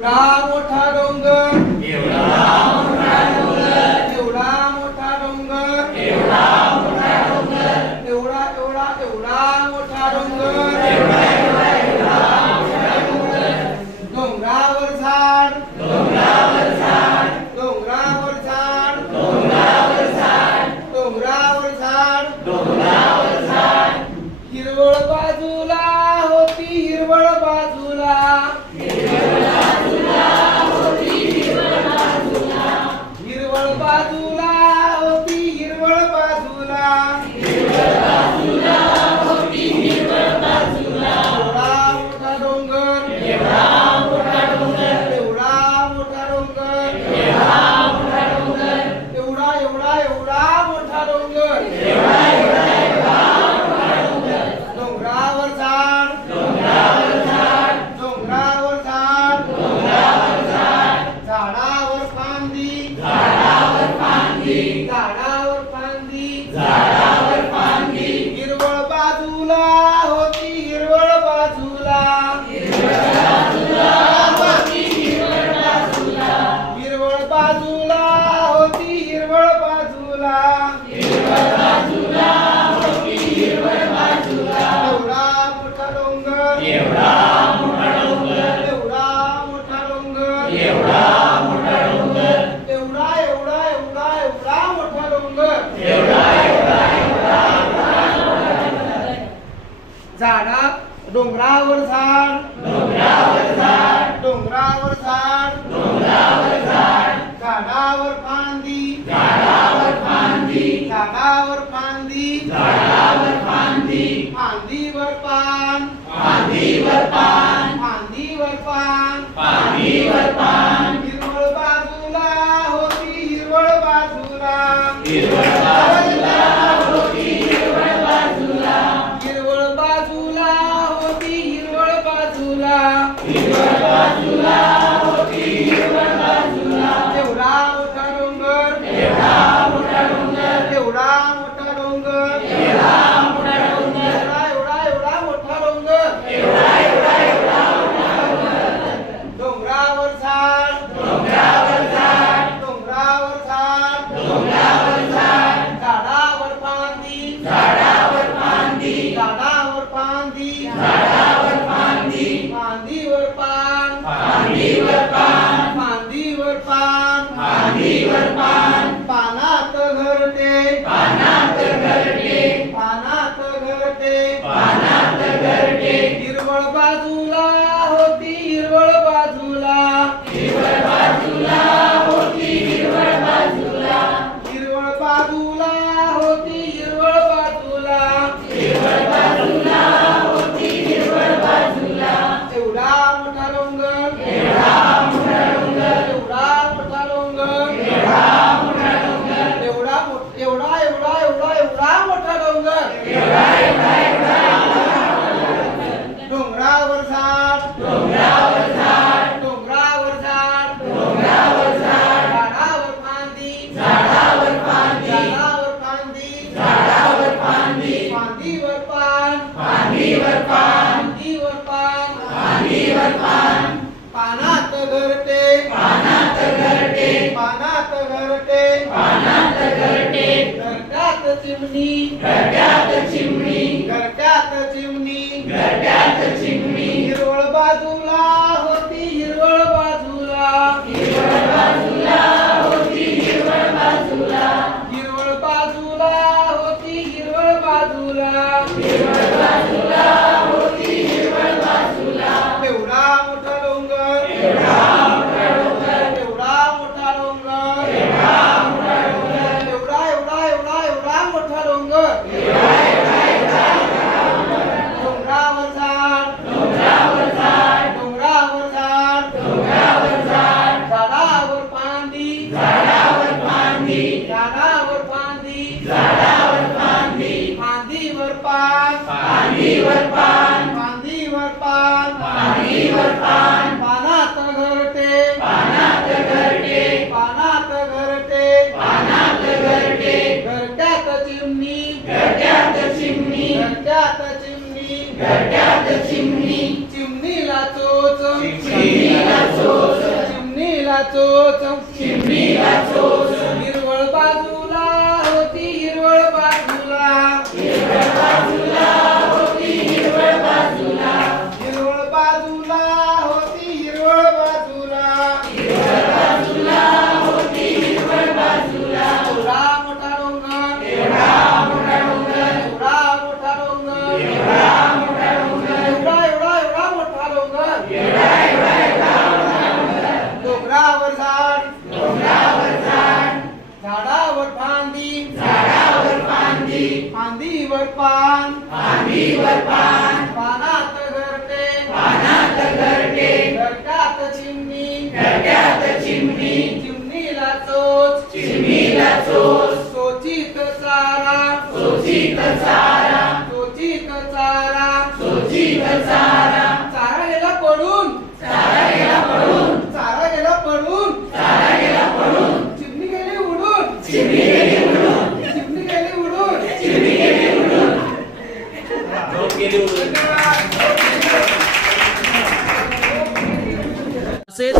ના મોઠાડો एवढा एवढा एवढा एवढा एवढा डोंगर झाडा डोंगरावर झाड डोंगरावर झाड डोंगरावर झाड डोंगरावर झाड झाडावर फांदी झाडावर फांदी झाडावर फांदी झाडावर फांदी फांदीवर पान फांदीवर पान फांदीवर पान. फांदीवर पान. फांदीवर पान. फांदीवर पान. पानात घरते पानात घरते पानात घरते पानात घरते हिरवळ बाजू हिरवळ बाजूला होती हिरवळ बाजूला. होती हिरवळ बाजूला बाजूला होती हिरवळ बाजूला. मांडीवर पान. मांडीवर पान. मांडीवर पान. पानात घरटे. पानात घरटे. पानात घरटे. पानात घरटे. घरट्यात चिमणी. घरट्यात चिमणी. घरट्यात चिमणी. घरट्यात चिमणी. चिमणीला चोच. चिमणीला चोच. चिमणीला चोच. चिमणीला चोच. फांदीवर पान फांदीवर पान पानात घरटे. पानात घरटे. घरट्यात चिमणी. घरट्यात चिमणी. चिमणीला चोच. चिमणीला चोच. चोचीत चारा. चोचीत चारा. चोचीत चारा. चोचीत चारा. चारा गेला पडून. चारा गेला पडून चारा गेला पडून चारा गेला पडून चिमणी गेली उडून चिमणी गेली उडून चिमणी गेली उडून चिमणी गेली उडून असेच